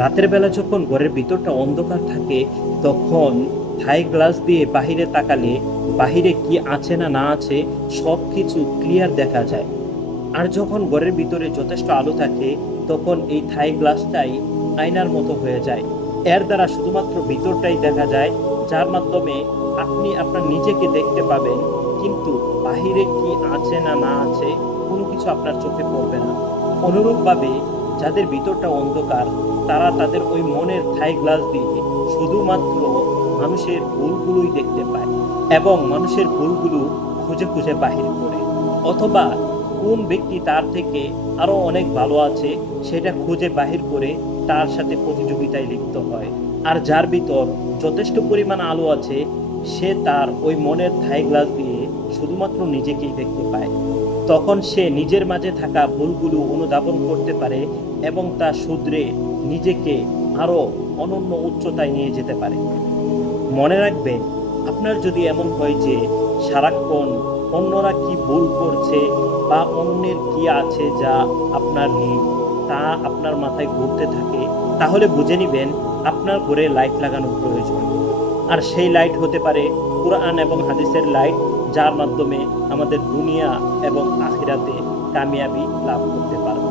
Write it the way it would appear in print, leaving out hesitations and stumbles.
রাতের বেলা যখন ঘরের ভিতরটা অন্ধকার থাকে, তখন থাই গ্লাস দিয়ে বাহিরে তাকালে বাহিরে কি আছে না না আছে সবকিছু ক্লিয়ার দেখা যায়। আর যখন ঘরের ভিতরে যথেষ্ট আলো থাকে, তখন এই থাই গ্লাসটাই আয়নার মতো হয়ে যায়। এর দ্বারা শুধুমাত্র ভিতরটাই দেখা যায়, যার মাধ্যমে আপনি আপনার নিজেকে দেখতে পাবেন, কিন্তু বাহিরে কি আছে না না আছে কোনো কিছু আপনার চোখে পড়বে না। অনুরূপভাবে যাদের ভিতরটা অন্ধকার, তারা তাদের ওই মনের থাই গ্লাস দিয়ে শুধুমাত্র মানুষের ভুলগুলোই দেখতে পায় এবং মানুষের ভুলগুলো খুঁজে খুঁজে বাহির করে, অথবা কোন ব্যক্তি তার থেকে আরো অনেক ভালো আছে সেটা খুঁজে বাহির করে তার সাথে প্রতিযোগিতায় লিপ্ত হয়। আর যার ভিতর যথেষ্ট পরিমাণ আলো আছে, সে তার ওই মনের থাই গ্লাস দিয়ে শুধুমাত্র নিজেকেই দেখতে পায়। তখন সে নিজের মাঝে থাকা ভুলগুলো অনুধাবন করতে পারে এবং তা শুধরে নিজেকে আরো অনন্য উচ্চতায় নিয়ে যেতে পারে। মনে রাখবেন, আপনার যদি এমন হয় যে সারাক্ষণ অন্যরা কি ভুল করছে বা অন্যের কি আছে যা আপনার নেই, তা আপনার মাথায় ঘুরতে থাকে, তাহলে বুঝে নিবেন আপনার ঘরে লাইট লাগানো প্রয়োজন। আর সেই লাইট হতে পারে কুরআন এবং হাদিসের লাইট, যার মাধ্যমে আমাদের দুনিয়া এবং আখিরাতে কামিয়াবি লাভ করতে পারব।